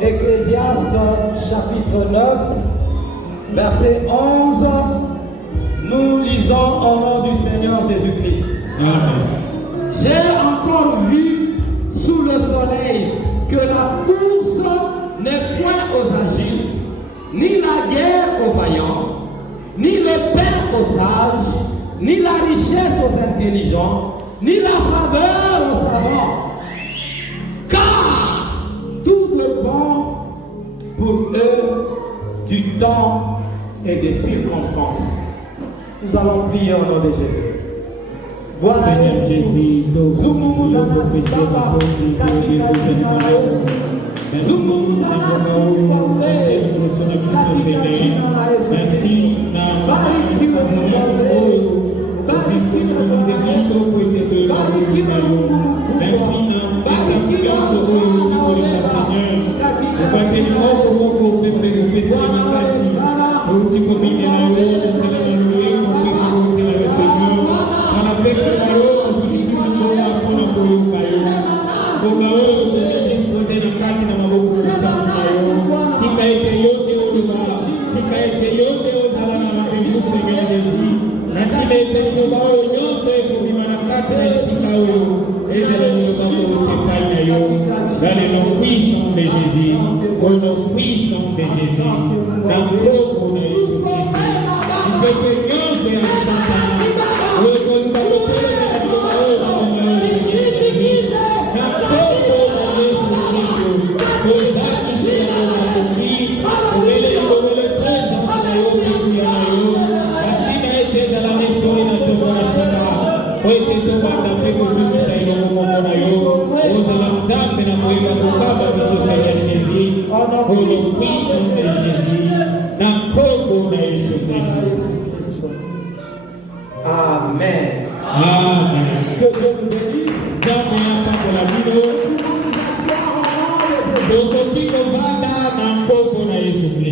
Ecclésiaste chapitre 9, verset 11, nous lisons au nom du Seigneur Jésus-Christ. Amen. J'ai encore vu sous le soleil que la course n'est point aux agiles, ni la guerre aux vaillants, ni le pain aux sages, ni la richesse aux intelligents, ni la faveur aux savants. Car tout dépend pour eux du temps et des circonstances. Nous allons prier au nom de Jésus. Voilà Jésus. Amen. Amen. Que Dieu nous bénisse.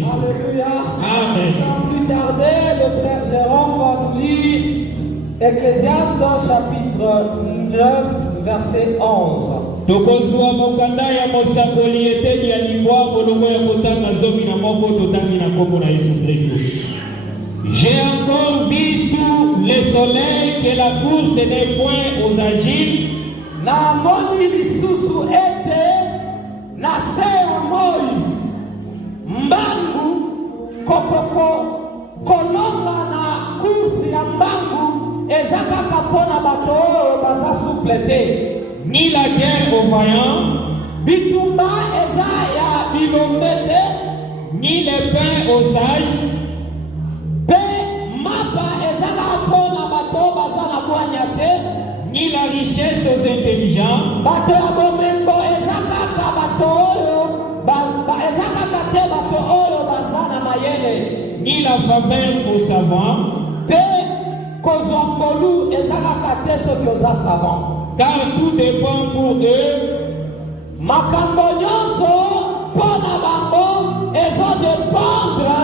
Alléluia. Amen. Sans plus tarder, le frère Jérôme va nous lire Ecclésiaste chapitre 9, verset 11. Tokozwa mokanda ya mosakoli eteli ya libwa kolongo ya kotanga zomi na moko totangi na kombo na Yesu Kristo. J'ai encore vu sous le soleil que la course n'est point aux agiles. Na moni lisusu ete na se ya moi mbangu kokoko kolonga na kursi ya mbangu eza kaka mpona bato oyo baza suple te. Ni la guerre aux vaillants, bitumba eza ya bilombe te, ni le pain aux sages, pe mapa ezaka mpona bato baza na bwanya te, ni la richesse aux intelligents, bato ya bomengo eza kaka bato oyo eza kaka te bato oyo baza na mayele, ni la faveur aux savants, pe kozwa ngolu eza kaka te soki oza savant. car tout dépend pour eux. Makambo nyonso mpona bango ezodépendre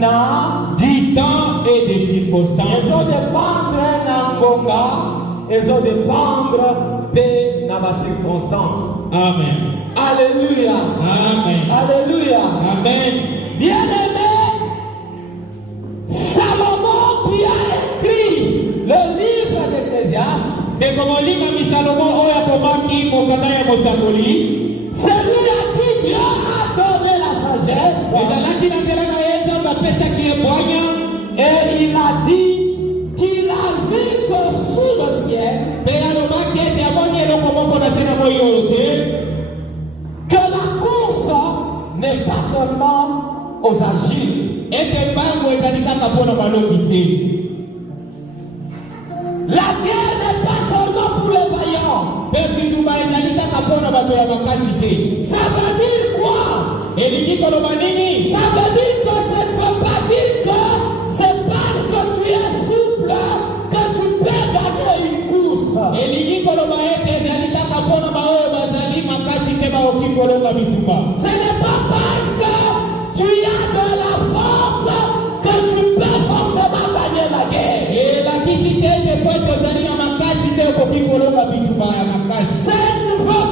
na du temps et des circonstances. ezodépendre na ngonga, ezodépendre mpe na bacirconstance. Amen. Alléluia. Amen. Alléluia. Amen. Bien-aimé, Salomon qui a écrit le livre d'Ecclésiaste, Et comme on lit dans Salomon, oya komaki mokanda ya mosakoli, celui à qui Dieu a donné la sagesse, ezalaki na nzela na ye nzambe apesaki ye bwanya, et il a dit qu'il a vu que sous le ciel, mpe alobaki ete amoni eloko moko na se na moi oyo te, que la course n'est pas seulement aux agiles. ete mbango ezali kaka mpo na balobi te. La guerre n'est pas seulement pour les vaillants. Mpe bitumba ezali kaka mpo na bato ya makasi te. Ça veut dire quoi? Elingi koloba nini? Ça veut dire que ça ne veut pas dire que c'est parce que tu es souple que tu peux gagner une course. Elingi koloba ete ezali kaka mpo na baoyo bazali makasi te baoki kolonga bitumba. Ce n'est pas parce que tu as de la force que tu peux forcément gagner la guerre. Elakisi te ete po ete ozali na makasi te okoki kolonga bitumba ya makasi. Ça ne veut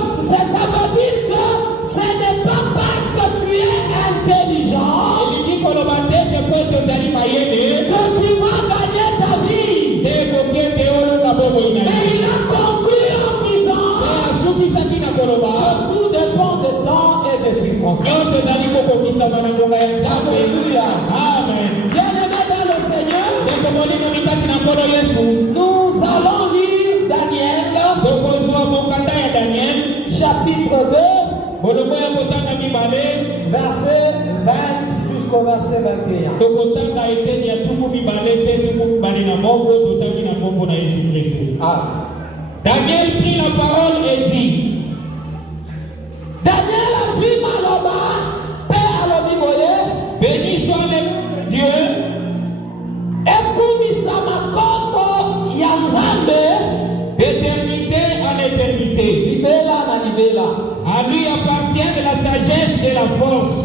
et de circonstances. Alléluia. Amen. Bien-aimés dans le Seigneur, nous allons lire Daniel, chapitre 2, verset 20 jusqu'au verset 21. Daniel prit la parole et dit, Daniel a vu Maloba, Père Alobiboye, béni soit le Dieu, Ekumisa Makombo Yanzambe, d'éternité en éternité. Libela na Libela. À lui appartient la sagesse et la force.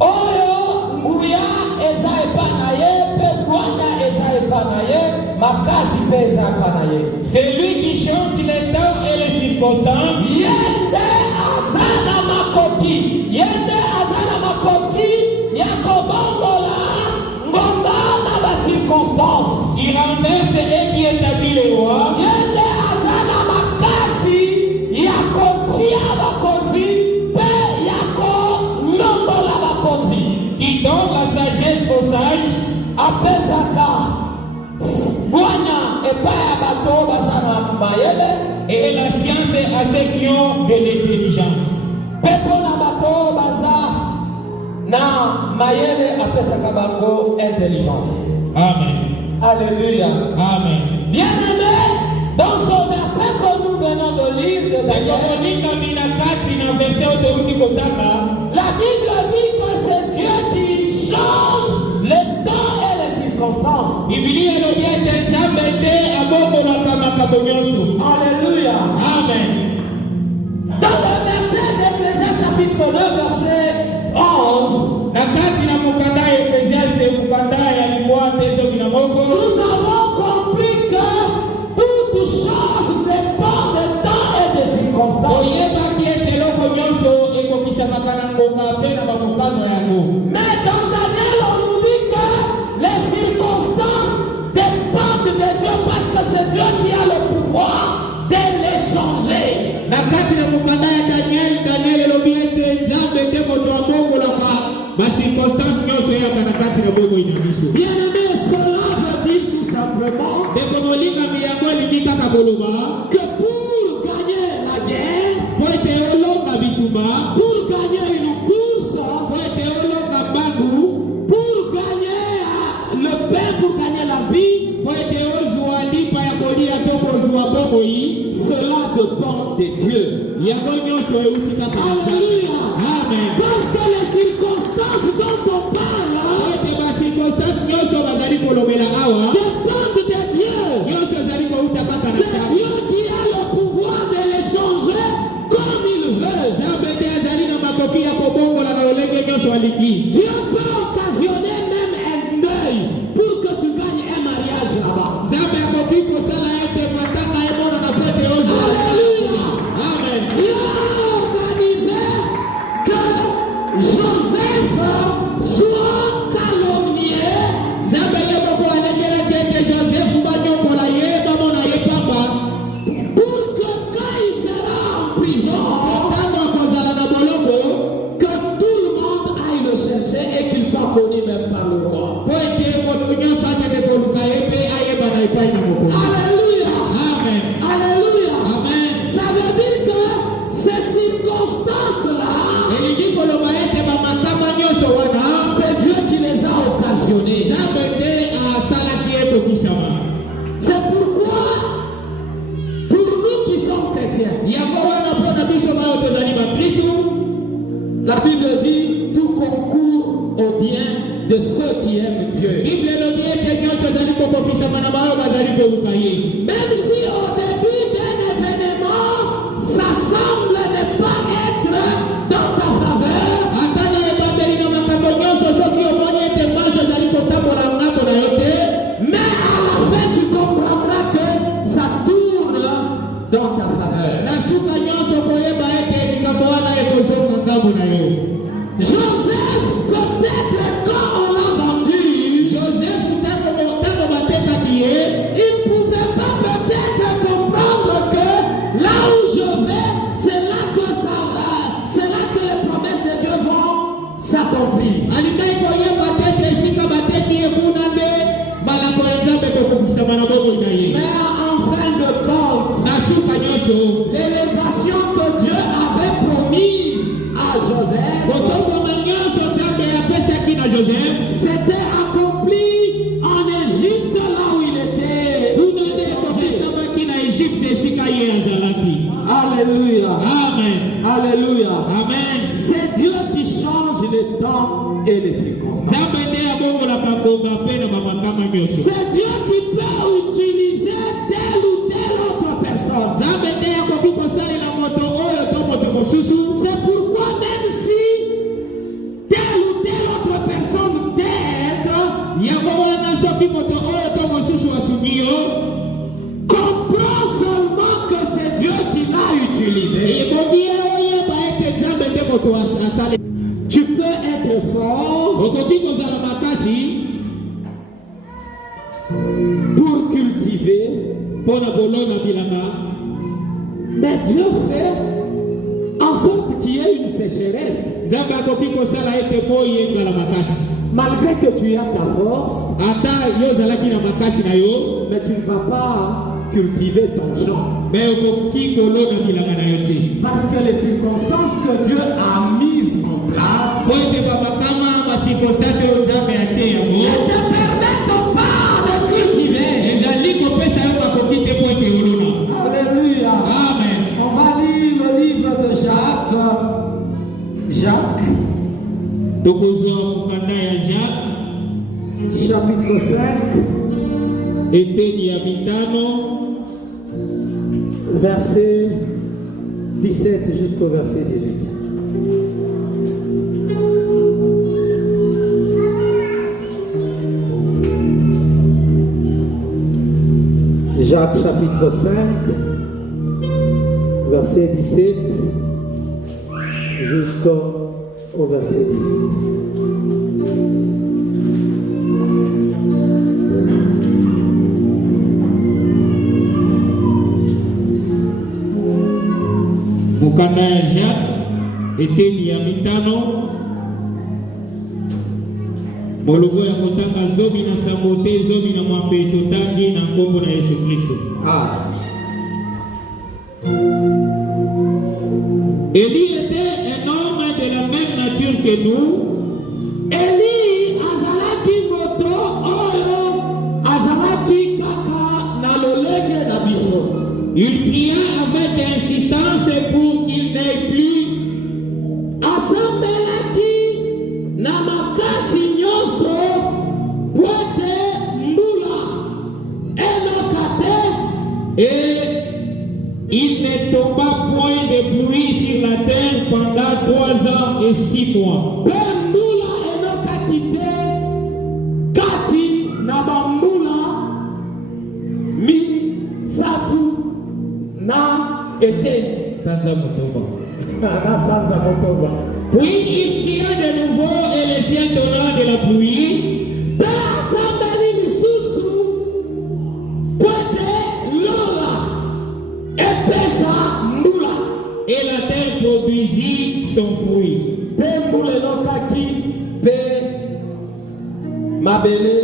Oyo Nguya Eza Epanaye, Pedouania Eza Epanaye, Makasi Peza Epanaye. C'est lui qui chante les temps et les circonstances. Yende Azana Makoti, Yende Azana Makoti, Yakobongola, Ngomba Naba circonstance. Qui renverse et qui établit les rois. Yende Azana Makasi, Yakotia Bakonzi, Pe Yako Longola Bakonzi. Qui donne la sagesse aux sages. Apesaka, Bwanya Epaya Bato Basana Mayele. Et la science à ceux qui ont de l'intelligence. Pepo na bato baza na mayele apesaka bango intelligence. Amen. Alléluia. Amen. Bien-aimé, dans ce verset que nous venons de lire de Daniel, la Bible dit que c'est Dieu qui change les temps et les circonstances. Alléluia. Amen. Dans le verset d'Ecclésiaste chapitre 9 verset 11, nous avons compris que toute chose dépend des temps et des circonstances. Mais dans Daniel, on nous dit que les circonstances dépendent de Dieu parce que c'est Dieu qui a le pouvoir de les changer. Bien-aimé, cela veut dire tout simplement que pour gagner la guerre, pour gagner une course, pour gagner le pain, pour gagner la vie, cela dépend de Dieu. Alléluia. Amen. Parce que les circonstances dont on parle dépendent de Dieu. C'est Dieu qui a le pouvoir de les changer comme il veut. Dieu peut occasionner même un deuil pour que tu gagnes un mariage là-bas. Alléluia. Amen. Dieu a organisé que Joseph soit calomnié pour que quand il sera en prison, que tout le monde aille le chercher et qu'il soit connu même par le roi. Alléluia. Amen. Alléluia. Amen. Ça veut dire que ces circonstances-là, c'est Dieu qui les a occasionnées. C'est pourquoi, pour nous qui sommes chrétiens, la Bible dit tout concourt au bien de ceux qui aiment Dieu. Même si au début d'un événement, ça semble ne pas être dans ta faveur, mais à la fin tu comprendras que ça tourne dans ta faveur. Joseph, peut-être quand on l'a vendu, il ne pouvait pas peut-être comprendre que là où je vais, c'est là que les promesses s'était accompli en Égypte là où il était. Alléluia. Amen. Alléluia. Amen. C'est Dieu qui change les temps et les circonstances. C'est Dieu qui peut utiliser telle ou telle autre personne. C'est pourquoi même si telle ou telle autre personne t'aide, comprends seulement que c'est Dieu qui l'a utilisé. Tu peux être fort pour cultiver, mais Dieu fait en sorte qu'il y ait une sécheresse. Malgré que tu as ta force, mais tu ne vas pas cultiver ton champ. Parce que les circonstances que Dieu a mises en place ne te permettent pas de cultiver. Alléluia. Amen. On va lire le livre de Jacques. Chapitre 5. Verset 17 jusqu'au verset 18. Jacques chapitre 5, verset 17 jusqu'au verset 18. Mukanda ya Jacques eteni ya mitano mologo ya kotanga zomi na sabote zomi na mwambe totangi na nkombo na Yesu Kristo. Élie était un homme de la même nature que nous. Élie azalaki moto oyo azalaki kaka na lolenge na biso. Il pria avec insistance pour qu'il n'ait plus. Asambelaki na makasi nyonso boite mbula enokate. Et il ne tomba point de pluie sur la terre pendant 3 ans et 6 mois. Mbula enokati te kati na bambula mi satu na ete. Sanza Motomba. Na sanza motomba. Puis il pria de nouveau et le ciel donna de la pluie. Asambeli lisusu poite lola epesa mbula. Et la terre produisit son fruit. Pe mbula enokaki pe mabele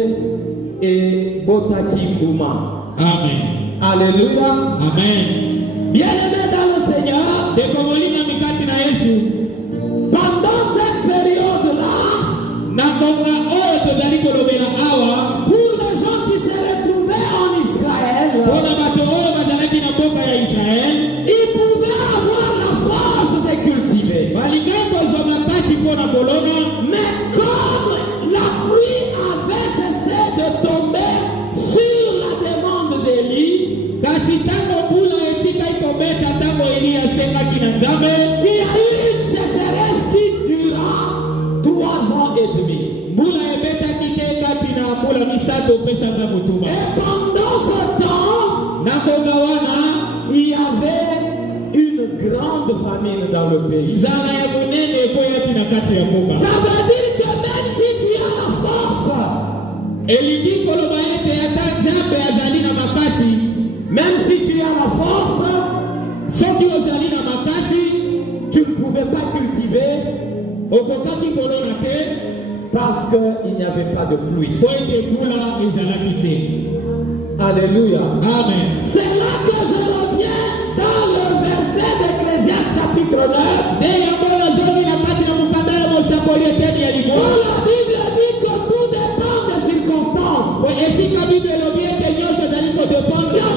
et botaki mbuma. Amen. Alléluia. Amen. Bien-aimé dans le Seigneur, pendant cette période-là, pour les gens qui se retrouvaient en Israël, ils pouvaient avoir la force de cultiver. Mais comme la pluie avait cessé de tomber sur la demande d'Élie, il y a eu une sécheresse qui dura 3 ans et demi. Et pendant ce temps, il y avait une grande famine dans le pays. Ça veut dire que même si tu as la force, même si tu as la force, tu ne pouvais pas cultiver parce qu'il n'y avait pas de pluie. Alléluia. Amen. C'est là que je reviens dans le verset d'Ecclésiaste chapitre 9. Où la Bible dit que tout dépend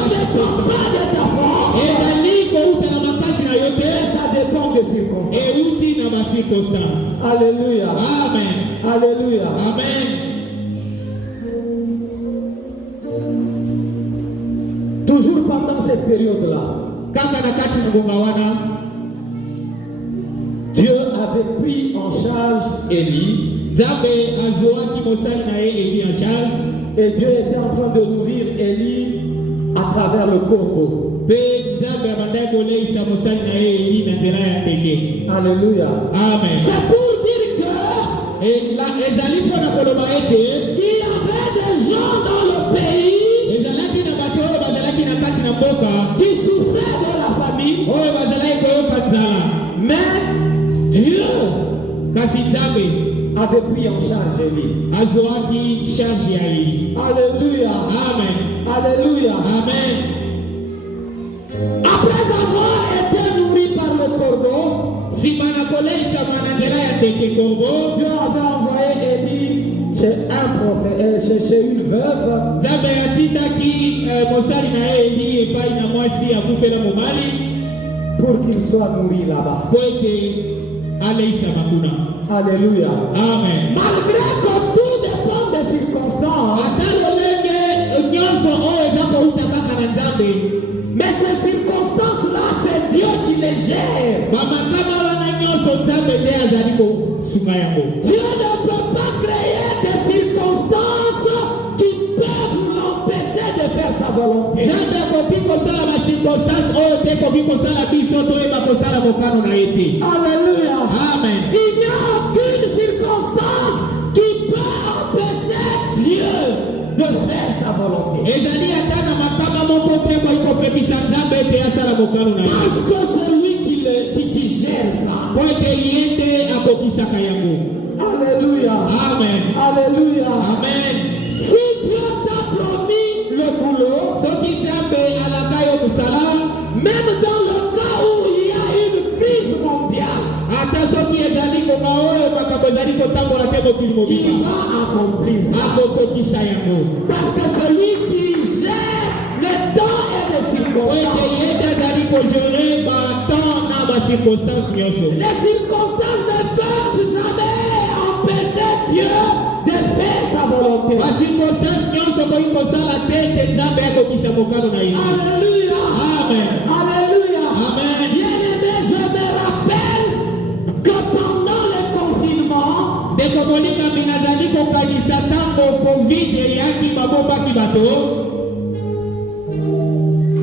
dépend pas de ta force, mais ça dépend des circonstances. Alléluia. Amen. Alléluia. Amen. Toujours pendant cette période-là, Dieu avait pris en charge Élie. Et Dieu était en train de nourrir Élie à travers le corbeau. Alléluia. Amen. C'est pour dire que il y avait des gens dans le pays qui souffraient de la famine. Mais Dieu avait pris en charge Élie. Alléluia. Amen. Alléluia. Amen. Après avoir été nourri par le corbeau, Dieu avait envoyé Élie chez un prophète, chez une veuve, pour qu'il soit nourri là-bas. Alléluia. Amen. Malgré que tout dépend des circonstances, mais ces circonstances-là, c'est Dieu qui les gère. Dieu ne peut pas créer des circonstances qui peuvent l'empêcher de faire sa volonté. Alléluia. Amen. Il n'y a aucune circonstance qui peut empêcher Dieu de faire sa volonté. Parce que c'est lui qui gère ça. Alléluia. Amen. Alléluia. Amen. Si Dieu t'a promis le boulot, même dans le cas où il y a une crise mondiale, il va accomplir ça. Parce que celui qui gère le temps et les circonstances, les circonstances ne peuvent jamais empêcher Dieu de faire sa volonté. Alléluia. Amen. Alléluia. Amen. Bien-aimé, je me rappelle que pendant le confinement, il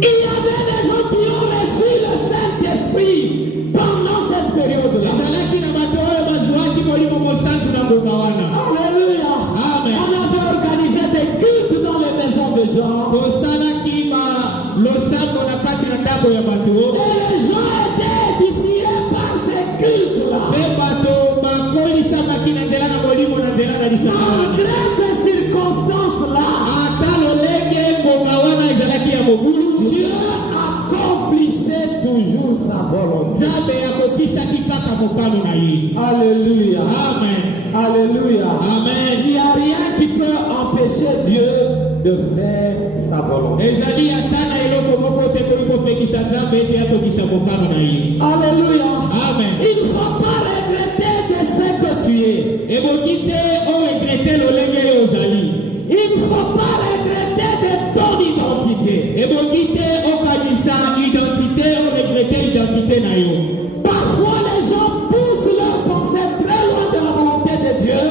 y avait des gens qui ont reçu le Saint-Esprit pendant cette période-là. Alléluia. Amen. On avait organisé des cultes dans les maisons de gens. Et les gens étaient édifiés par ces cultes-là. Malgré ces circonstances-là, Dieu accomplissait toujours sa volonté. Alléluia. Amen. Alléluia. Amen. Il n'y a rien qui peut empêcher Dieu de faire sa volonté. Alléluia. Amen. Il ne faut pas regretter de ce que tu es. Il ne faut pas regretter de ton identité. Parfois les gens poussent leurs pensées très loin de la volonté de Dieu.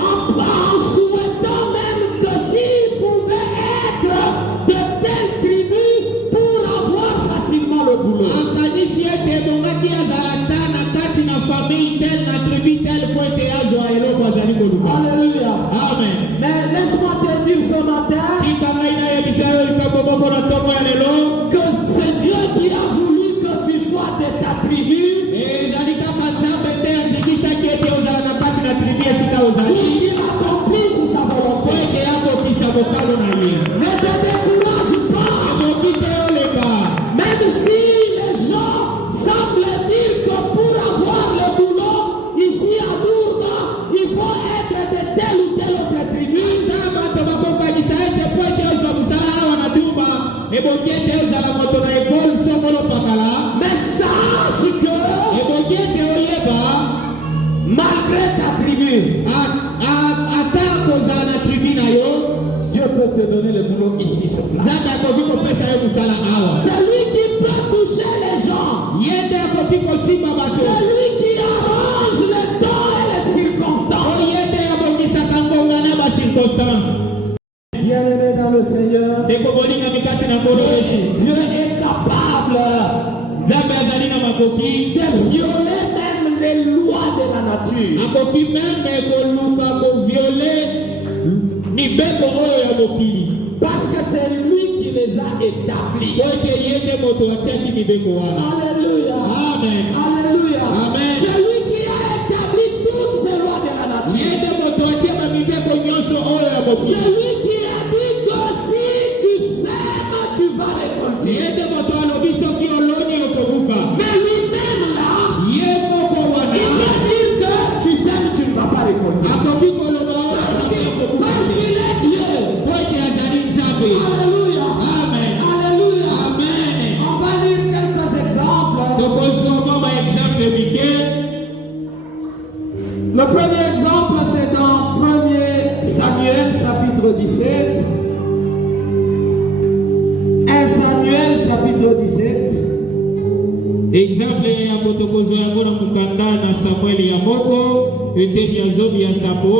En souhaitant même que s'ils pouvaient être de telles tribus pour avoir facilement le boulot. Alléluia. Amen. Mais laisse-moi te dire ce matin que c'est Dieu qui a voulu que tu sois de ta tribu. Pour qu'il accomplisse sa volonté. Ne te décourage pas. Même si les gens semblent dire que pour avoir le boulot ici à Lourdes, il faut Mais sache que malgré ta tribu, Dieu peut te donner le boulot ici sur place. Celui qui peut toucher les gens, celui qui arrange les temps et les circonstances. Bien-aimé dans le Seigneur, Dieu est capable de violer même les lois de la nature. Parce que c'est lui qui les a établis. Alléluia. Amen. Alléluia. Amen. C'est lui qui a établi toutes ces lois de la nature. C'est lui qui a dit que si tu sèmes, tu vas récolter. Mais lui-même là, il va dire que tu sèmes, tu ne vas pas récolter. Parce qu'il est Dieu. Alléluia. Amen. Alléluia. Amen. On va lire quelques exemples. Le premier exemple, c'est dans 1er Samuel chapitre 17. 1 Samuel chapitre 17. Exemple ya botokozo ya mona mukanda na Samuel ya moko eteni ya zobi ya sabo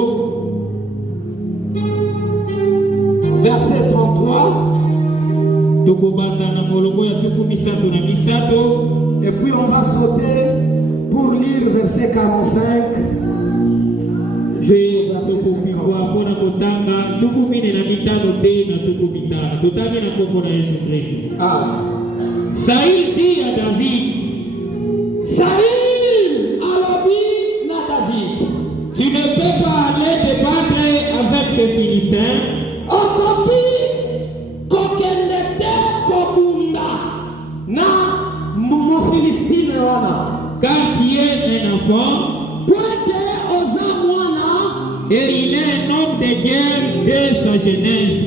Verset 33. tokobanda na molongo ya tuku misato na misato. Et puis on va sauter pour lire verset 45. Tokopikwa mpona kotanga tuku mine na mitano te na tuku mitano totangi na kombo na Yesu Kristo. Saül dit à David, Saül alobi na David, tu ne peux pas aller te battre avec ces Philistins. okoki kokende te kobunda na Philistine wana, Car tu es un enfant pwete oza mwana, et il est un homme de guerre dès sa jeunesse.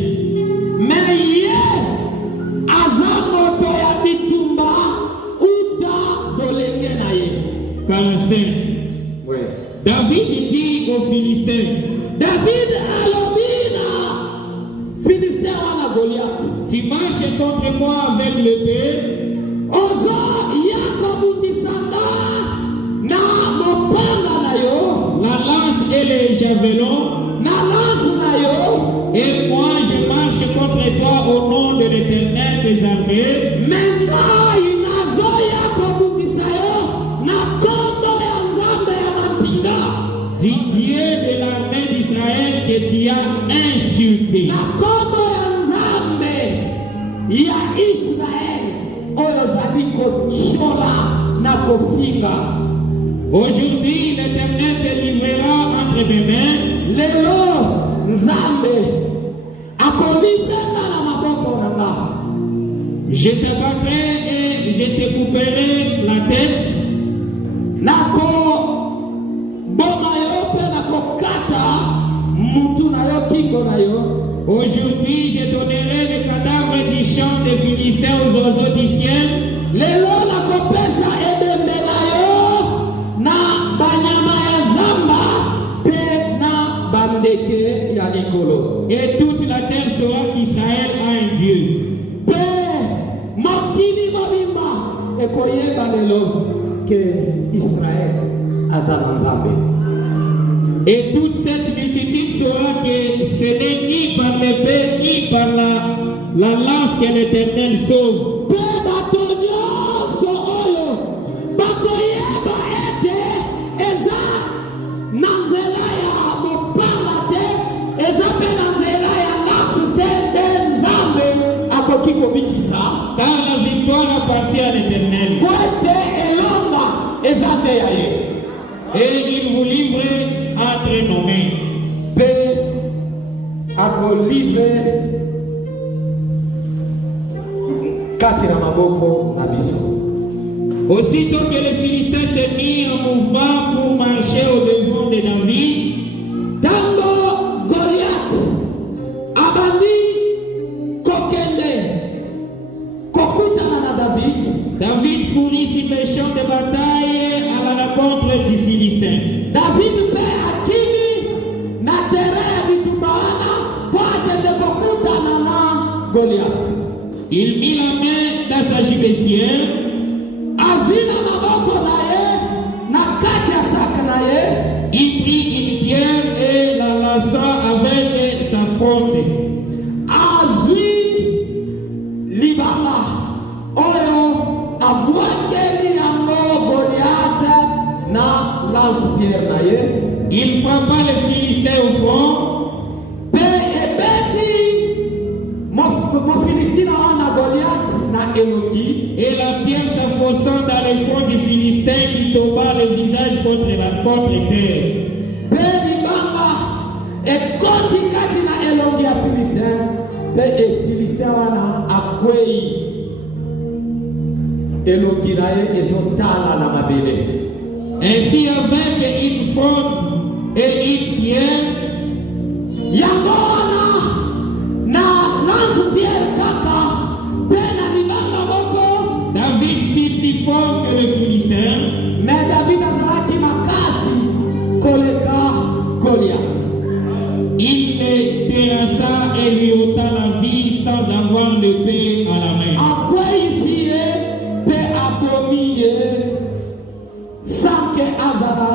mais ye aza moto ya bitumba uta bolenge na ye. 45. Oui. David dit aux Philistins, David alobi na Philistin wana Goliath, tu marches contre moi avec l'épée ozo ya kobundisanga na mopanga na yo, la lance et les javelons, na lance na yo, et moi je marche contre toi au nom de l'Éternel des armées. mengai nazoya kobundisa yo na kombo ya nzambe ya mapinga, Du Dieu de l'armée d'Israël que tu as insulté. na kombo ya nzambe ya Israel oyo ozali kochola na kofinga. Aujourd'hui, l'Éternel te livrera entre mes mains. Lelo nzambe akolivrenga na maboko na nga. Je te battrai et je te couperai la tête. Nako boma yo pe nako kata mutu na yo, kingo na yo. Aujourd'hui, je donnerai le cadavre du champ des Philistins aux oiseaux du ciel. Lelo nako pesa ebembe na yo na banyama ya zamba pe na bandeke ya likolo. Et toute la terre saura qu'Israël a un Dieu. Pe mokili mobimba ekoyeba lelo ke Israel aza na nzambe. Et toute cette multitude saura que ce n'est ni par l'épée ni par la lance que l'Éternel sauve. Pe bato nyonso oyo bakoyeba ete eza na nzela ya mopanga te, eza pe na nzela ya lance te, nde nzambe akoki kobikisa. Car la victoire appartient à l'Éternel. Po ete elonga eza nde ya ye. Et il vous livre entre nos mains. Pe akolive kati na maboko na biso. Aussitôt que les Philistins se mirent en mouvement pour marcher au-devant de David, Tango Goliath abandi kokende David courut sur le champ de bataille à la rencontre du Philistin. David pe akili na terrain bitumaana poate de kokutana na Goliath. Il mit la main dans sa gibecière, Azina na moko na ye na kati ya sac na ye. il prit une pierre et la lança avec sa fronde. Azwi libanga oyo abwakeli yango Goliath na lance-pierre na ye. Il frappa le Philistin au front. Pe ebeti mo Philistin na Goliath na elongi. Et la pierre s'enfonçant dans le front du Philistin qui tomba le visage contre terre. Pe libanga ekoti kati na elongi ya Philistin. Pe Philistin wana akwei elongi na ye ezotala na mabele. Ainsi avec une fronde et une pierre, Yango wana na lance-pierre kaka pe na libanga moko. David fit plus fort que le Philistin. Mais David azalaki makasi koleka Goliath. Il le terrassa et lui ôta la vie sans avoir l'épée à la main. Akwei ye pe abomi ye sans que azala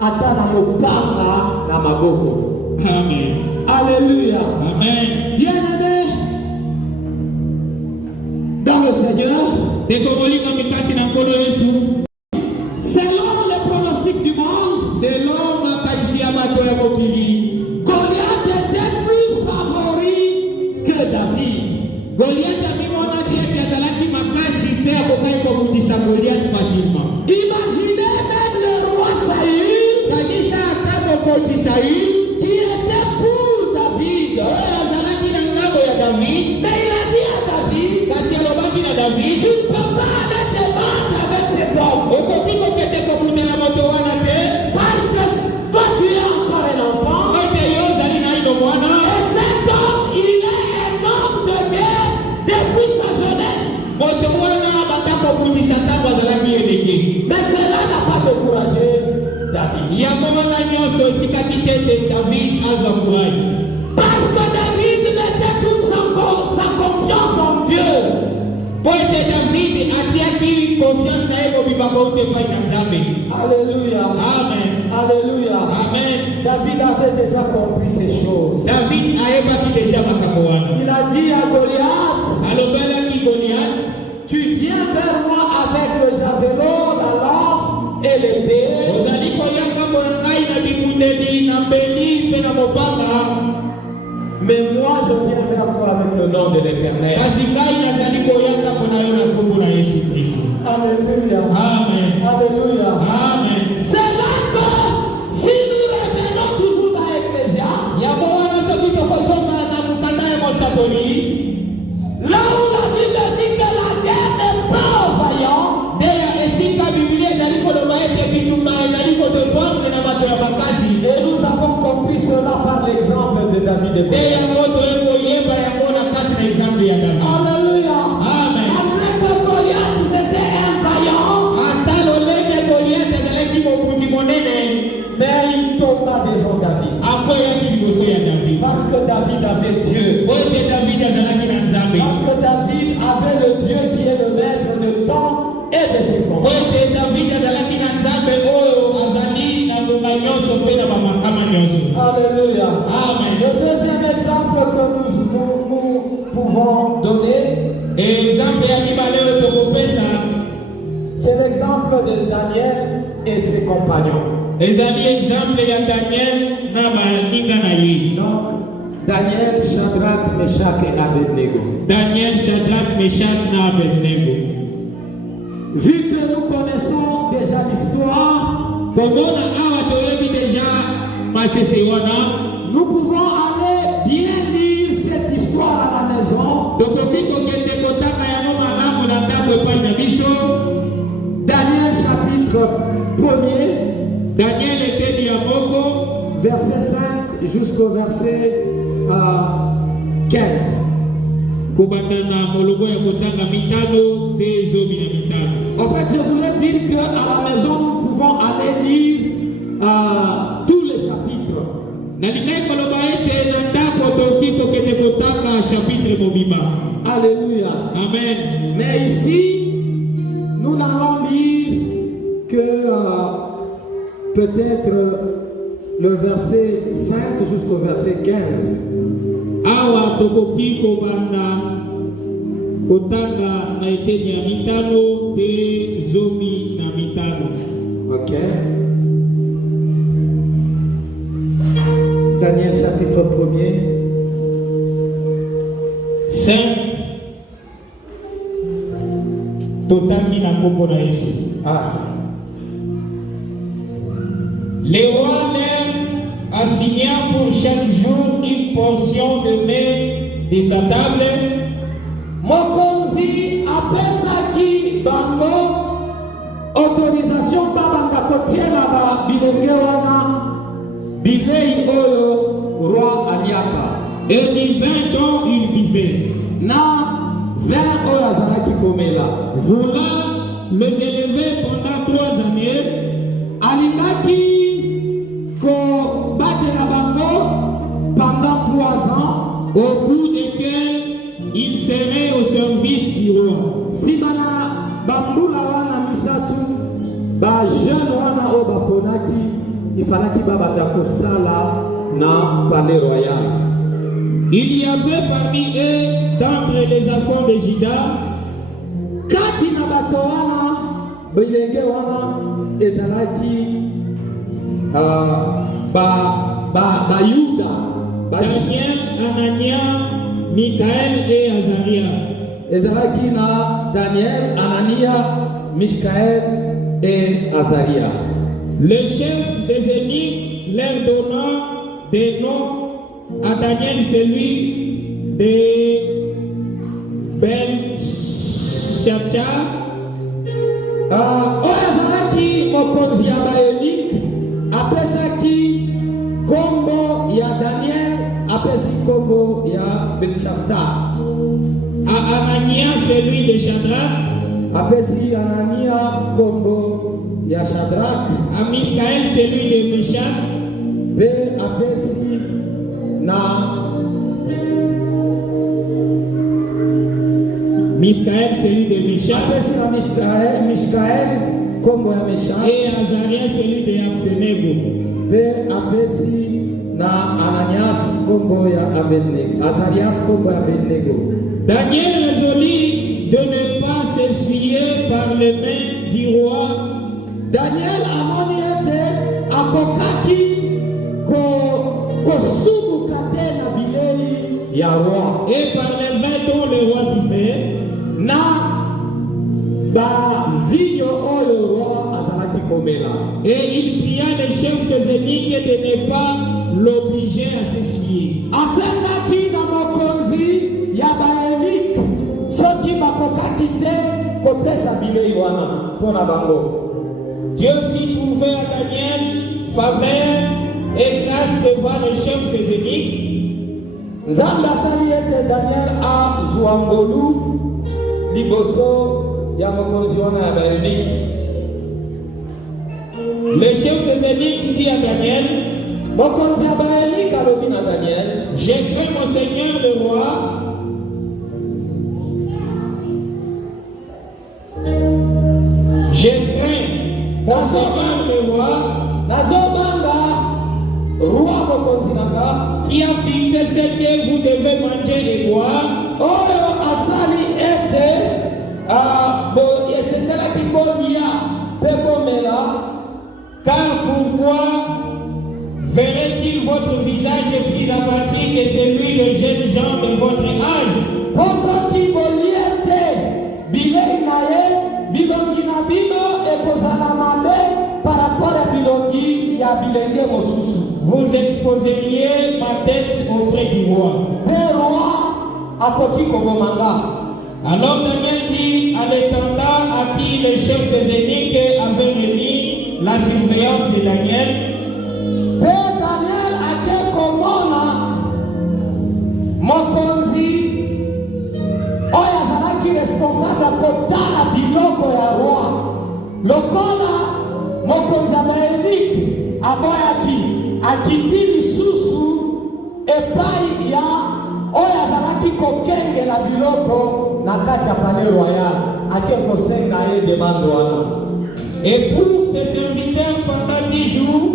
ata na mopanga na maboko. Amen. Alléluia. Amen. Bien-aimé dans le Seigneur, selon les pronostics du monde, selon makanisi ya bato ya mokili, Goliath était plus favori que David. Goliath abimonaki ete azalaki makasi mpe akokai kobundisa Goliath facilement. Imaginez même le roi Saül, Kanisa ata mokonzi Saül qui était pour David. oyo azalaki na ngambo ya David, Mais il a dit à David, kasi alobaki na David, tu ne peux pas aller te battre avec cet homme. okoki kokende kobundela moto wana te, Parce que toi tu es encore un enfant. ete yo ozali naino mwana, Et cet homme, il est un homme de guerre depuis sa jeunesse. moto wana bata kobundisa ntango azalaki elenge. Mais cela n'a pas découragé David. Yango wana nyonso etikaki te ete David azwa courage. Parce que David mettait toute sa confiance en Dieu. Po ete David atiaki confiance na ye mobimba kouta epai na Nzambe. Alléluia. Amen. Alléluia. Amen. David avait déjà compris ces choses. David ayebaki deja makambo wana. Il a dit à Goliath, Alobelaki Goliath, tu viens vers moi avec le javelot, la lance et l'épée. ozali koya ngambo na ngai na bibundeli na mbeli mpe na mopanga, Mais moi je viens vers toi avec le nom de l'Éternel. kasi ngai nazali koya ngambo na yo na kombo na Yesu Kristo. Alléluia. Amen. Alléluia. Amen. C'est là que si nous revenons toujours dans Ecclésiaste, Yango wana soki tokozonga na mokanda ya mosakoli, là où la Bible dit que la guerre n'est pas aux vaillants, nde ya esika Biblia ezali koloba ete bitumba ezali kodependre na bato ya makasi. et nous avons compris cela par l'exemple de David et Nde Goliath. yango toyekoyeba yango na kati na exemple ya David. Alléluia. Amen. Malgré que Goliath c'était un vaillant, Ata lolenge Goliath ezalaki mobundi monene, mais il tomba devant David. akweyaki liboso ya David. Parce que David avait Dieu. Po ete David azalaki na Nzambe. Parce que David avait le Dieu qui est le maître de temps et de Po circonstances. ete David azalaki na Nzambe oyo azali na ngonga nyonso mpe na bamakama nyonso. Alléluia. Amen. Le deuxième exemple que nous pouvons donner, Exemple ya mibale oyo tokopesa c'est l'exemple de Daniel et ses compagnons. ezali exemple ya Daniel na baninga na ye. Donc, Daniel, Shadrach, Meshach et Abednego. Daniel, Shadrach, Meshach na Abednego. Vu que nous connaissons déjà l'histoire, komona awa toyebi deja masese wana, nous pouvons aller bien lire cette histoire à la maison. tokoki kokende kotanga yango malamu na ndako epai na biso. Daniel chapitre 1er, Daniel eteni ya moko, verset 5 jusqu'au verset 15. kobanda na molongo ya kotanga mitano mpe zomi na mitano. Alléluia. Amen. Mais ici, nous n'allons lire que peut-être le verset 5 jusqu'au verset 15. Awa tokoki kobanda kotanga na eteni ya mitano te zomi na mitano. Ok. Daniel chapitre 1er. 5. Totangi na kombo na Yesu. Ah. Le roi assigna pour chaque jour une portion de mets de sa table. Mokonzi apesaki bango autorisation babanda kotiela ba bilenge wana bilei oyo roi aliaka. Et du vin dont il buvait. Na vin oyo azalaki komela. Voulant les élever pendant 3 années. Alingaki ko batela bango pendant 3 ans, au bout desquels il serait au service du roi. Si bana bambula wana misatu ba jeune wana o baponaki ifalaki babanda kosala na palais royal. Il y avait parmi eux d'entre les enfants de Juda kati na bato wana bilenge wana ezalaki Yuda, Daniel, Anania, Michael et Azaria. Ezalaki na Daniel, Anania, Michael et Azaria. Le chef des énigmes leur donna des noms. À Daniel, celui de Belshazzar. Ezalaki mokonzi ya baelik. Apesaki kombo ya Daniel, apesi kombo ya Belshazzar. À Anania, celui de Shadrach. Apesi Anania kombo ya Shadrach. À Michael, celui de Meshach. Be apesi na Michael, celui de Meshach. Apesi na Michael kombo ya Meshach. Et Azaria, celui de Abednego. Be apesi na Ananias kombo ya Abednego. Azarias kombo ya Abednego. Daniel résolut de ne pas s'essuyer par les mains du roi. Daniel amoni ete akokaki kosumuka te na bilei ya roi. Et par les mains dont le roi buvait. Na ba vinyo oyo roi azalaki komela. Et il pria le chef des énigmes de ne pas l'obliger à s'essuyer. Asendaki na mokonzi ya baelik soki bakokaki te kopesa bilei wana mpona bango. Dieu fit trouver à Daniel faveur et grâce devant le chef des énigmes. Nzambe asali ete Daniel azwa ngolu liboso ya mokonzi wana ya baelik. Le chef des énigmes dit à Daniel, mokonzi ya baelik alobi na Daniel, j'ai craint mon Seigneur le roi. J'ai craint mon Seigneur le roi. nazobanga roi mokonzi nanga Qui a fixé ce que vous devez manger et boire. oyo asali ete esengelaki bolia mpe bomela. Car pourquoi verrait-il votre visage plus abattu que celui de jeunes gens de votre âge? Po soki bolie te bilei na ye bilongi na bino ekozala mabe par rapport ya bilongi ya bilenge mosusu. Vous exposeriez ma tête auprès du roi. Mpe roi akoki kobomanga. Alors Daniel dit à l'intendant à qui le chef des énigmes avait remis la surveillance de Daniel. Mpe Daniel ake komona mokonzi oyo azalaki responsable ya kotala biloko ya roi. Lokola mokonzi ya baeliki aboyaki akiti lisusu epai ya oyo azalaki kokengela biloko na kati ya palais royal ake kosenga ye demande wana. Éprouve tes serviteurs pendant 10 jours.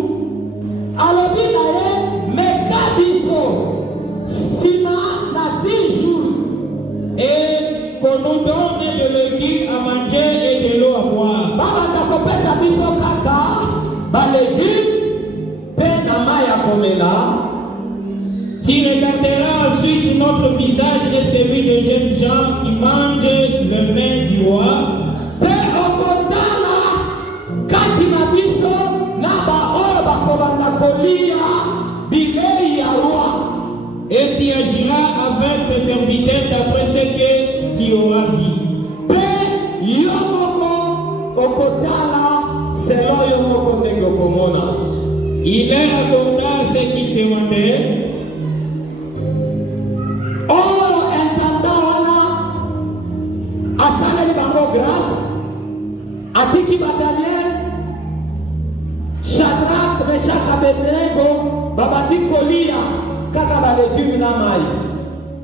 Alobi na ye meka biso sima na 10 jours Et qu'on nous donne de légumes à manger et de l'eau à boire. babanda kopesa biso kaka balégume mpe na mai ya komela. Tu regarderas ensuite notre visage et celui des jeunes gens qui mangent le main du roi. Mpe okotala kati na biso na baoyo bakobanda kolia bilei ya roi. Et tu agiras avec tes serviteurs d'après ce que tu auras vu. Mpe yo moko okotala selon yo moko ndenge okomona. Il leur accorda ce qu'ils demandaient. Oyo intendant wana asaleli bango grâce, atiki ba Daniel, Shadrach, Meshach, Abednego babandi kolia kaka balégume na mai.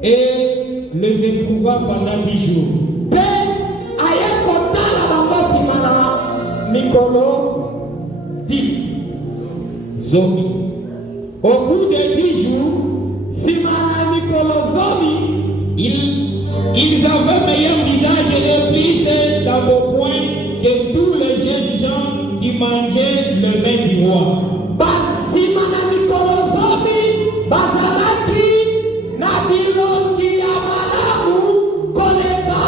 Et les éprouva pendant 10 jours. Mpe aye kotala bango nsima na mikolo 10. Zomi. Au bout de 10 jours, Nsima na mikolo zomi ils avaient meilleur visage et plus dans vos points que tous les jeunes gens qui mangeaient le main du roi. nsima na mikolo zomi bazalaki na bilongi ya malamu koleka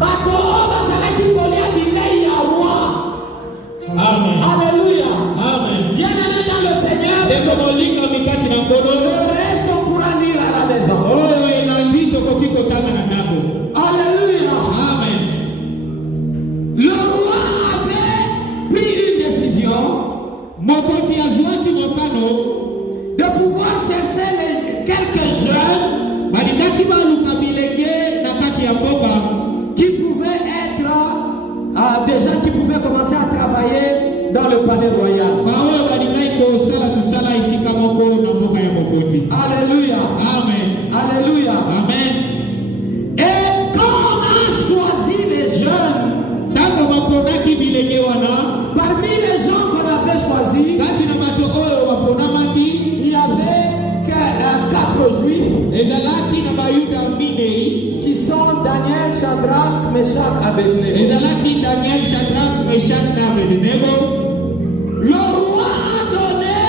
bato oyo bazalaki kolia bilei ya roi. Amen. Alléluia. Amen. Bien-aimé dans le Seigneur, Deko molinga mikati na le mkono. reste on pourra lire à la maison. Oyo elandi tokoki kotanga na ndako. Alléluia. Amen. Le roi avait pris une décision Mokonzi azwaki mokano de pouvoir chercher quelques jeunes balingaki baluka bilenge na kati ya mboka qui pouvaient être des gens qui pouvaient commencer à travailler dans le palais royal. baoyo balingai kosala mosala esika moko na mboka ya mokonzi. Alléluia. Amen. Alléluia. Amen. Et quand on a choisi les jeunes, Ntango baponaki bilenge wana parmi les gens qu'on avait choisis, kati na bato oyo baponamaki il y avait 4 juifs ezalaki na bayuda minei. qui sont Daniel, Shadrach, Meshach, Abednego. Ezalaki Daniel, Shadrach, Meshach na Abednego. Le roi a donné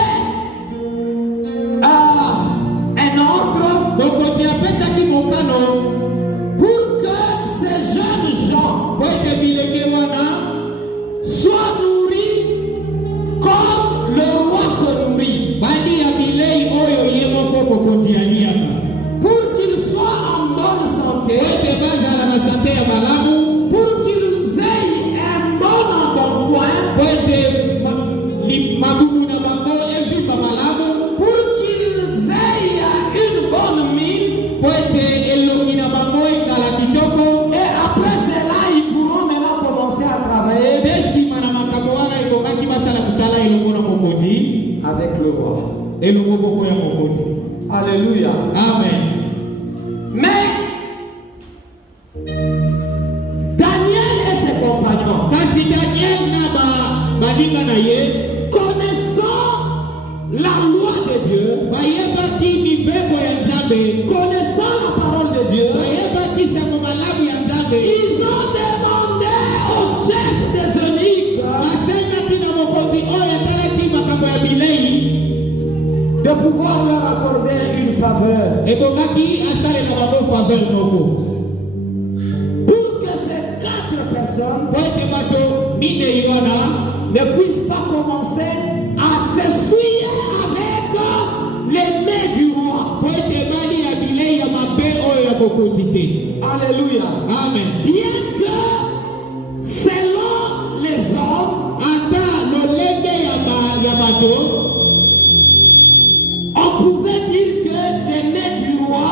un ordre Mokonzi apesaki mokano pour que ces jeunes gens po ete bilenge wana soient nourris comme le roi se nourrit, balia bilei oyo ye moko mokonzi aliaka, pour qu'ils soient en bonne po santé, ete bazala na sante ya malamu, pour qu'ils aient un bon embonpoint, po ete mabumu na bango evimba malamu, pour qu'ils aient une bonne mine. po ete elongi na bango ekala kitoko. Et après cela, ils pourront maintenant commencer à travailler Nde nsima na makambo wana ekokaki basala kosala elongo na mokonzi, avec le roi. elongo moko ya mokonzi. Alléluia. Amen. Mais Daniel et ses compagnons, Kasi Daniel na balinga na ye connaissant la loi de Dieu, bayebaki mibeko ya Nzambe, connaissant la parole de Dieu, bayebaki sango malamu ya Nzambe, ils ont demandé au chef des eunuques basengaki na mokonzi oyo atalaki makambo ya bilei de pouvoir leur accorder une faveur ebongaki asalela bango faveur moko pour que ces 4 personnes po ete bato minei wana ne puissent pas commencer à s'essuyer avec les mains du roi. po ete balia bilei ya mabe oyo ya mokonzi te. Alléluia. Amen. Bien que selon les hommes, Ata lolenge ya bato on pouvait dire que les mains du roi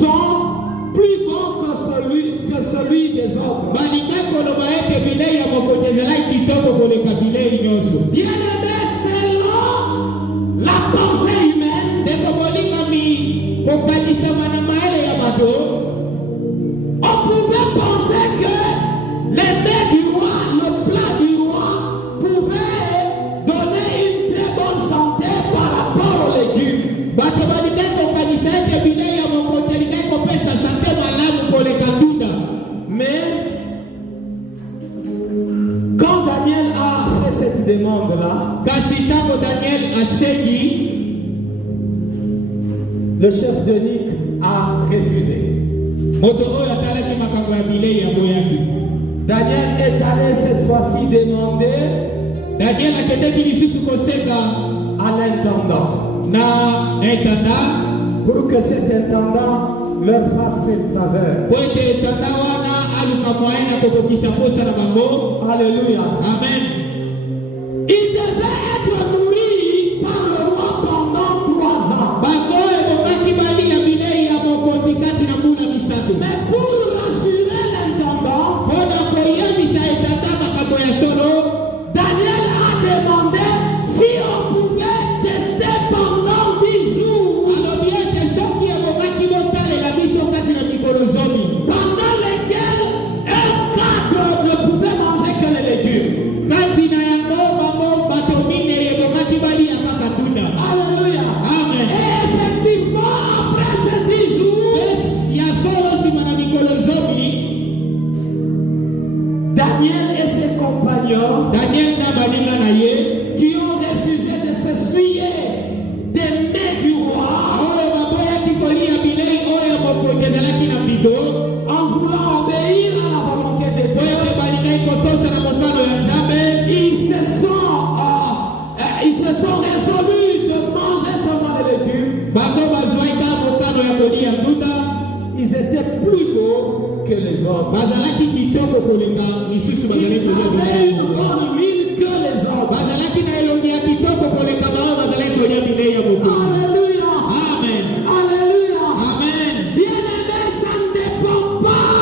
sont plus bons que celui des autres. balinga koloba ete bilei ya mokonzi ezalaki kitoko koleka bilei nyonso. Bien aimé, selon la pensée humaine, Ndeko bolinga cette demande-là, kasi tango Daniel asengi, le chef d'eunuque a refusé. moto oyo atalaki makambo ya bilei aboyaki. Daniel est allé cette fois-ci demander Daniel akendeki lisusu kosenga à l'intendant na intendant pour que cet intendant leur fasse cette faveur. po ete intendant wana aluka moyen na kokokisa posa na bango. Alléluia. Amen. Il devait être nourri par le roi pendant 3 ans. Bango ebongaki balia bilei ya mokonzi kati na mbula misato. Mais pour rassurer l'intendant, mpona koyebisa intendant makambo ya solo, Daniel a demandé si on pouvait tester pendant 10 jours, alobi ete soki ebongaki botalela biso kati na mikolo zomi, pendant lesquels un cadre ne pouvait manger que les légumes. kati na yango bango bato mine ebongaki balia kaka tunda. Alléluia. Amen. Et effectivement, après ces 10 jours, Ya solo nsima na mikolo zomi, Daniel et ses compagnons Daniel na baninga na ye qui ont refusé de s'essuyer des mains du roi oyo baboyaki kolia bilei oyo mokonzi ezalaki na bido en voulant obéir à la volonté de po Dieu, ete balingaki kotosa na mokano ya Nzambe, ils se sont résolus de manger seulement les légumes. bango bazwaki kaka mokano ya kolia ndunda. Ils étaient plus beaux que les autres. Bazalaki kitoko koleka misusu bazalaki Ils kolia avaient bilei une bonne mine que les autres. bazalaki na elongi ya kitoko koleka bao bazalaki kolia bilei ya mokonzi. Alléluia. Amen. Alléluia. Amen. Bien-aimé, ça ne dépend pas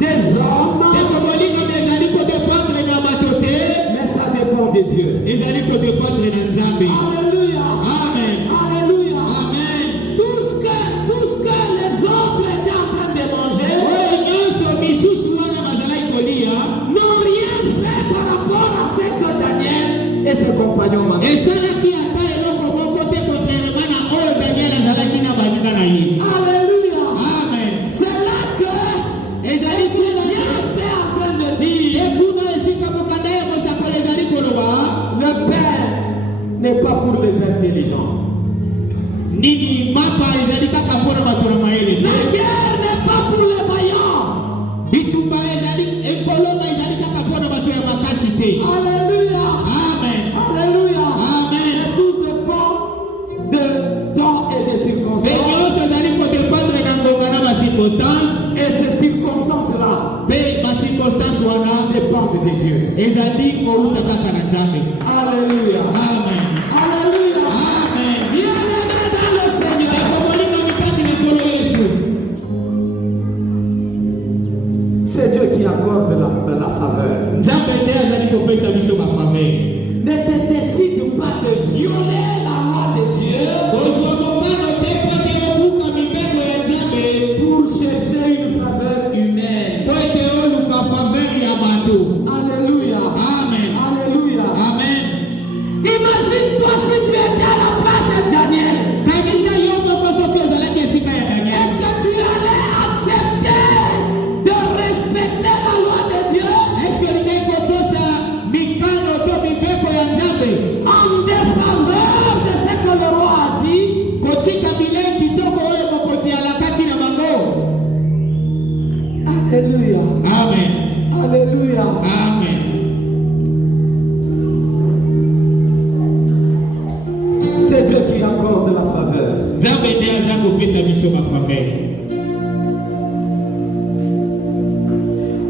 des hommes, Teko bolingami ezali kodependre na bato te, mais ça dépend de Dieu. ezali kodependre na Nzambe. Alléluia. Amen. Alléluia. Amen. Tout ce que les autres étaient en train de manger Oyo nyonso misusu wana bazalaki kolia n'ont rien fait par rapport à ce que Daniel et ses compagnons mangeaient. esalaki ata eloko moko te contrairement na oyo Daniel azalaki na baninga na ye. Alléluia. Amen. C'est là que Ezali kuna Ecclésiaste est en train de dire ekuna esika mokanda ya mosakoli ezali koloba le Père n'est pas pour les intelligents. nini mapa ezali kaka mpona bato na mayele La te. guerre n'est pas pour les vaillants. bitumba ezali ekolonga ezali kaka mpona bato ya makasi te. Alléluia. Amen. Alléluia. Amen. Et tout dépend de temps et de Mpe circonstances. nyonso ezali kodependre na ngonga na bacirconstance, Et ces circonstances-là mpe bacirconstance wana dépendent de Dieu. ezali kouta kaka na Nzambe. Alléluia. Amen. Alléluia. Amen. Bien-aimé dans le Seigneur. Eko bolingami kati na ekolo Yesu, C'est Dieu qui accorde la faveur. Nzambe nde azali kopesa biso bafaveur. Ne te décide pas de violer la loi de Dieu kozwa mokano te mpo ete obuka mibeko ya Nzambe pour chercher une faveur humaine. mpo ete oluka faveur ya bato. Alléluia. Amen. Alléluia. Amen. Imagine-toi si tu étais à la place de Daniel. Kanisa yo moko soki ozalaki esika ya Daniel, Est-ce que tu allais accepter de respecter la loi de Dieu eske olingai kotosa mikano to mibeko ya Nzambe en défaveur de ce que le roi a dit? kotika bilei kitoko oyo mokonzi alakaki na bango? Alléluia. Amen. Alléluia. Amen. C'est Dieu qui accorde la faveur. Nzambe nde aza kopesa biso bafaveur.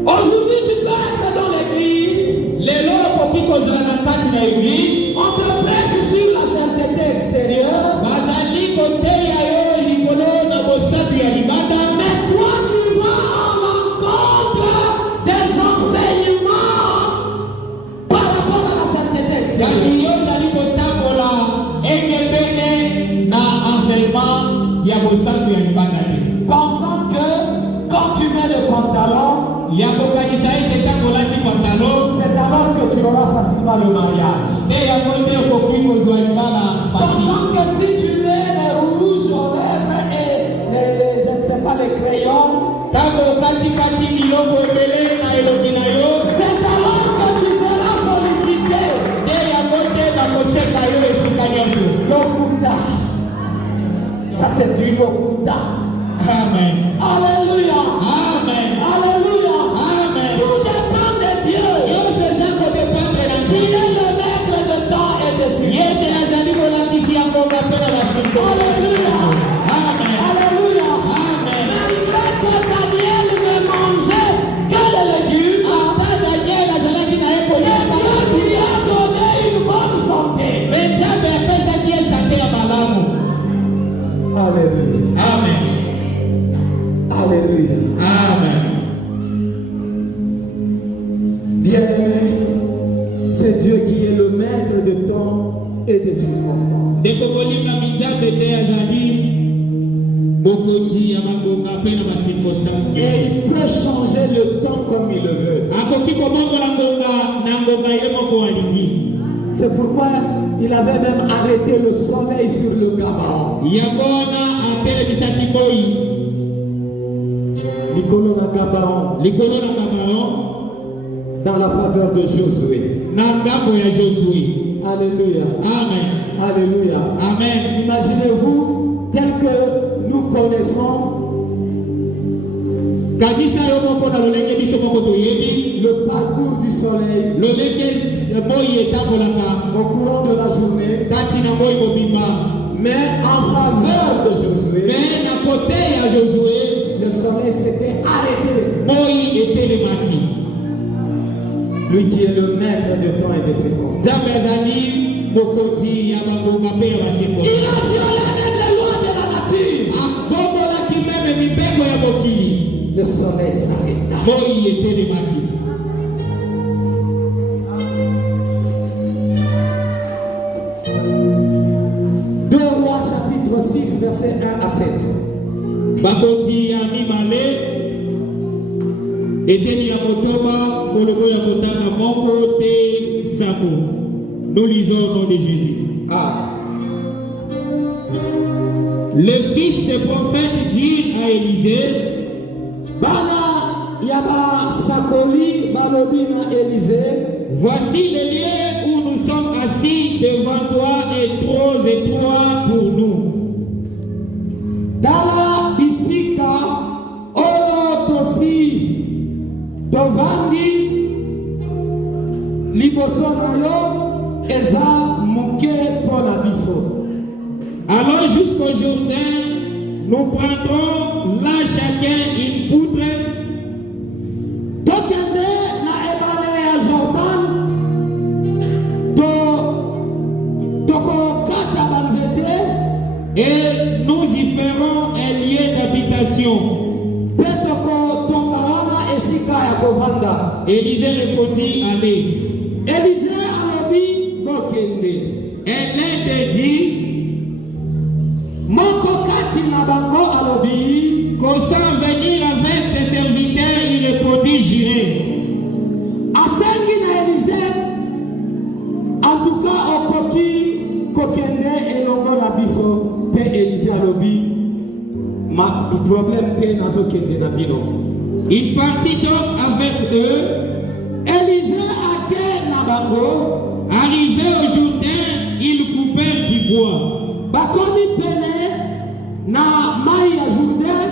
Aujourd'hui, tu peux être dans l'église. lelo okoki kozala na kati na eglise, On te prêche sur la sainteté extérieure. bazali koteya yo likolo na bosantu ya libanda, Mais toi, tu vas en rencontre des enseignements par rapport à la sainteté kasi extérieure. yo ozali kotambola engebene na enseignement ya bosantu ya libanda te, Pensant que quand tu mets le pantalon, ya kokanisa ete ntango olati pantalon c'est alors que tu auras facilement le mariage. te yango nde okoki kozwa libala pasi. Pensant que si tu mets les rouges aux lèvres et je ne sais pas, les crayons, ntango okatikati biloko ebele na elongi na yo c'est alors que tu seras sollicité. te Bien-aimé, c'est Dieu qui est le maître de temps et des circonstances. Et il peut changer le temps comme il le veut. C'est pourquoi il avait même arrêté le soleil sur le Gabaon. Nicolo na Gabaon, dans la faveur de Josué. Alléluia. Amen. Alléluia. Amen. Imaginez-vous, tel que nous connaissons le parcours du soleil au courant de la journée, mais en faveur de Josué, le soleil s'était arrêté. Lui qui est le maître de temps et de circonstances. Il a violé même les lois de la nature. Le soleil s'arrêta. 2 Rois chapitre 6 verset 1 à 7. Nous lisons au nom de Jésus. Le fils des prophètes dit à Élisée, voici les lieux où nous sommes assis devant toi et trop étroits pour nous. Tala bisika oyo tosi tovandi liboso na yo eza muke pour la biso. Allons jusqu'au Jourdain, nous prendrons là chacun une poutre. Tokende na ebale ya Jordan tokokata banzete et nous y ferons un lieu d'habitation. Élisée répondit, allez. Élisée alobi bokende. Et l'un des dit, moko kati na bango alobi, qu'osant venir avec tes serviteurs, il répondit, j'irai. Asengi na Élisée, en tout cas okoki kokende elongo na biso. Pe Élisée alobi, ma problème te nazo kende na bino. Il partit donc avec eux. Élisée a quel nabango. Arrivé au Jourdain, ils coupèrent du bois. Bakomi pene na mai ya Jourdain,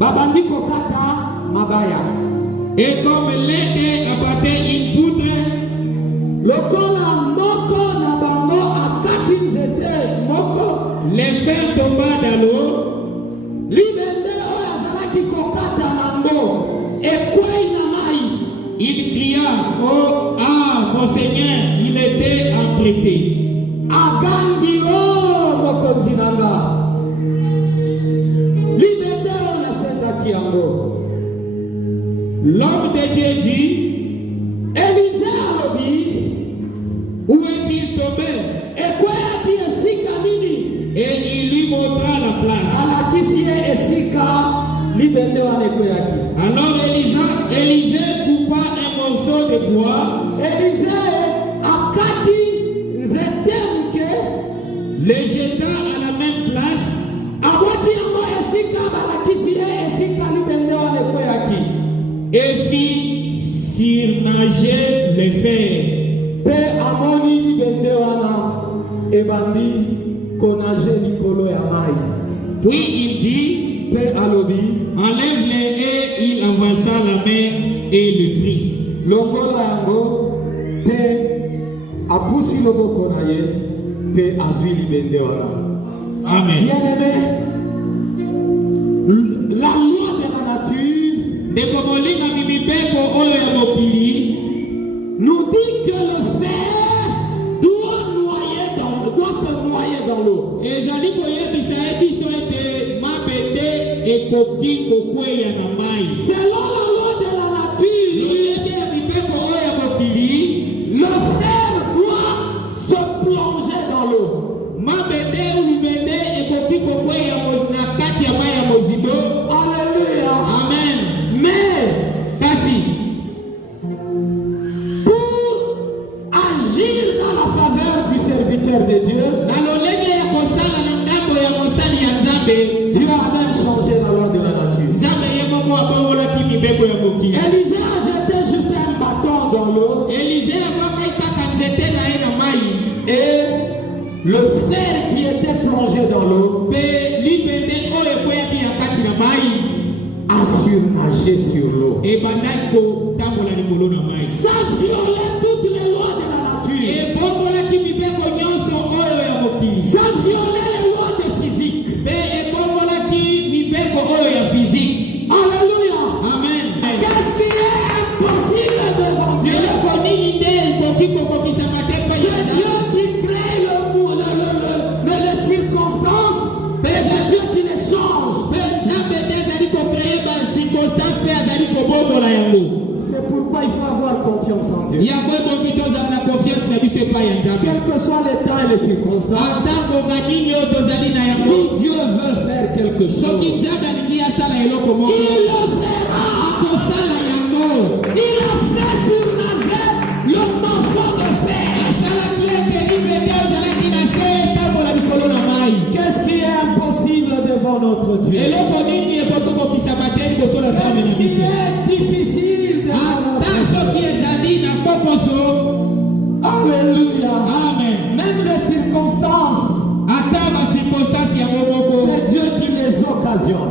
babandi kokata mabaya. Et comme l'un d'eux abattait une poutre, lokola moko na bango akati nzete moko, les fers tomba dans l'eau. Libende oyo azalaki kokata nango. Il cria, oh, mon Seigneur, il était emprêté. Agandi o mokonzi nanga. Libende o nasendaki yango. L'homme de Dieu dit, Élisée alobi, où est-il tombé? Ekweyaki esika nini? Et il lui montra la place. Alakisi ye esika libende wana ekweyaki. Alors Élisée coupa un morceau de bois. Élisée akati nzete muke, le jeta à la même place. Abwaki yango esika balakisi ye esika libende wana ekweyaki. Et fit surnager le fer. Pe amoni libende wana ebandi konage likolo ya mai. Puis il dit, Pe alobi, enlève-le, et il avança la main et le prit. lokola yango pe apusi loboko na ye pe azwi libende wana. Amen. Bien-aimé, la loi de la nature nous dit que le fer doit se noyer dans l'eau. Selon la loi de la nature, l'eau. Élisée akakaitaka nzete na ye na mai. Et le cerf qui était plongé dans l'eau Pe libende oyo ekweyaki ya kati na mai. a surnagé sur l'eau. Ebandaki kotambola likolo na mai. Ça violait toutes les lois de la nature. Ebongolaki mibeko nyonso oyo ya mokili. Ça violait les lois de physique. Pe ebongolaki mibeko oyo ya physique. Alléluia. Amen. Qu'est-ce qui est impossible devant Dieu? Eloko nini nde ekoki kokokisaka te mpe C'est Dieu qui crée les circonstances, mais c'est Dieu qui les change. C'est pourquoi il faut avoir confiance en Dieu. Quel que soient les temps et les circonstances, si Dieu veut faire quelque chose, il le fera. Il a fait surnager le morceau de fer. Qu'est-ce qui est impossible devant notre Dieu? Qu'est-ce qui est difficile devant notre Dieu? Alléluia. Amen. Même les circonstances, c'est Dieu qui les occasionne.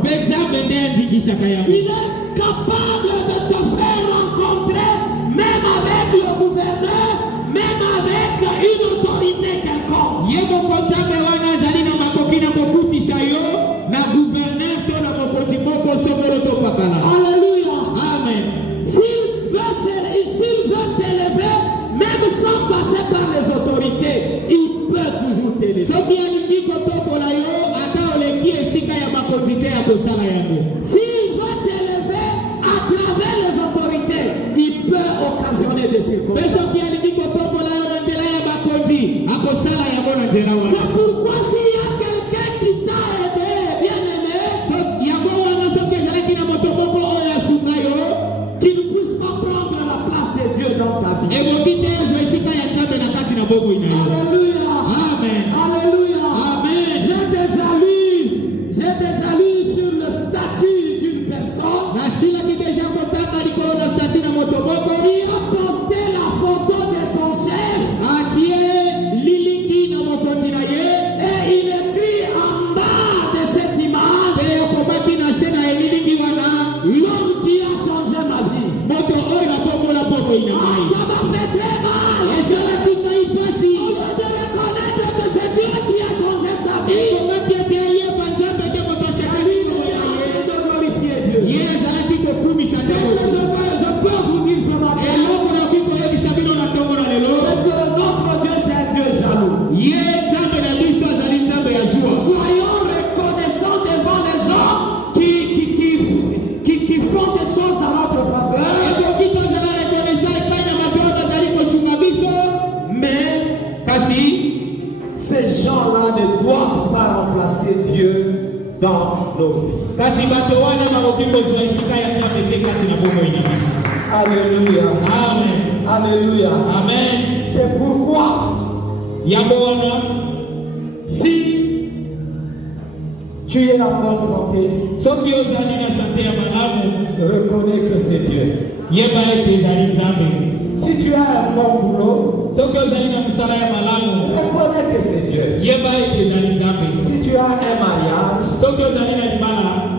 Il est capable de te faire rencontrer, même avec le gouverneur, même avec une autorité quelconque. Alléluia. Amen. S'il veut t'élever, même sans passer par les autorités, il peut toujours t'élever. S'il veut t'élever à travers les autorités, il peut occasionner des circonstances. C'est pourquoi s'il y a quelqu'un qui t'a aidé, bien-aimé, qui ne puisse pas prendre la place de Dieu dans ta vie. Alléluia. Amen. Alléluia. Amen. J'ai déjà lu sur le statut d'une personne qui a posté la photo de son chef et il écrit en bas de cette image, l'homme qui a changé ma vie. Ah, ça m'a fait très mal. Au lieu de reconnaître que c'est Dieu qui a changé sa vie, de glorifier Dieu. C'est que je peux vous dire ce matin, c'est que notre Dieu c'est un Dieu jaloux. Soyons reconnaissants devant les gens qui font des choses dans notre faveur. Mais ces gens-là ne doivent pas remplacer Dieu dans nos vies. Alléluia. Amen. Alléluia. Amen. C'est pourquoi si tu es en bonne santé, reconnais que c'est Dieu. Si tu as un bon boulot, reconnais que c'est Dieu. Si tu as un mariage,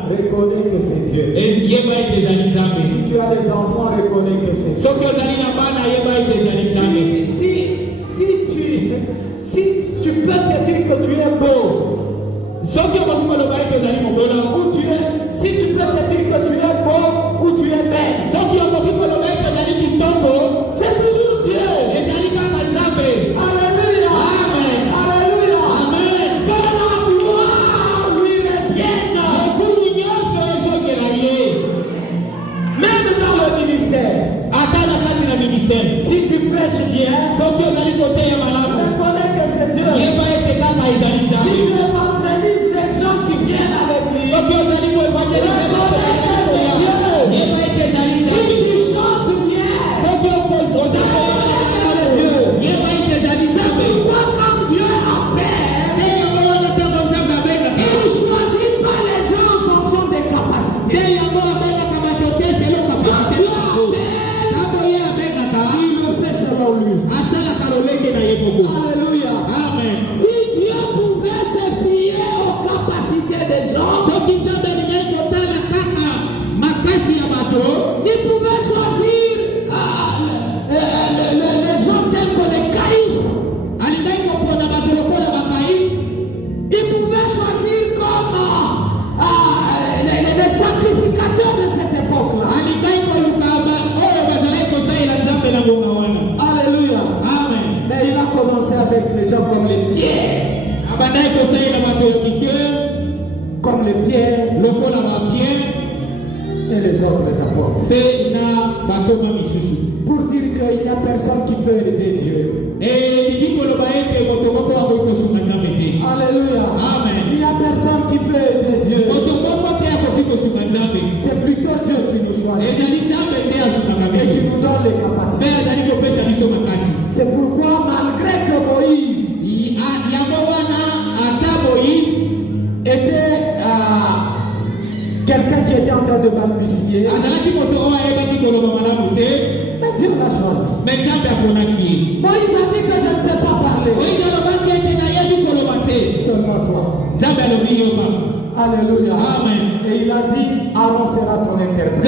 reconnais que c'est Dieu. Si tu as des enfants, reconnais que c'est Dieu. Si tu peux te dire que tu es beau, ou si tu peux te dire que tu es beau ou tu es belle, c'est toujours Dieu. Alléluia. Amen. Alléluia. Amen. Que la gloire lui revienne. Même dans le ministère. Si tu prêches bien, reconnais que c'est Dieu. Si tu évangélises les gens qui viennent avec lui, reconnais que c'est Dieu. Si tu chantes bien, reconnais que c'est Dieu. C'est pourquoi quand Dieu appelle, il ne choisit pas les gens en fonction des capacités. Quand Dieu appelle, il selon lui. Alléluia. Amen. Si Dieu pouvait se fier aux capacités des gens, il pouvait choisir les gens tels que les caïfs. Il pouvait choisir comme les sacrificateurs de cette époque-là. Alléluia. Amen. Mais il a commencé avec les gens comme les pierres. Comme les pierres et les autres apôtres. Pour dire qu'il n'y a personne qui peut aider Dieu. Alléluia. Amen. Il n'y a personne qui peut aider Dieu. C'est plutôt Dieu qui nous choisit et qui nous donne les capacités. C'est pourquoi malgré que Moïse était quelqu'un qui était en train de balbutier, mais Dieu l'a choisi. Moïse a dit que je ne sais pas parler. Seulement toi. Alléluia. Amen. Et il a dit, Aaron sera ton interprète.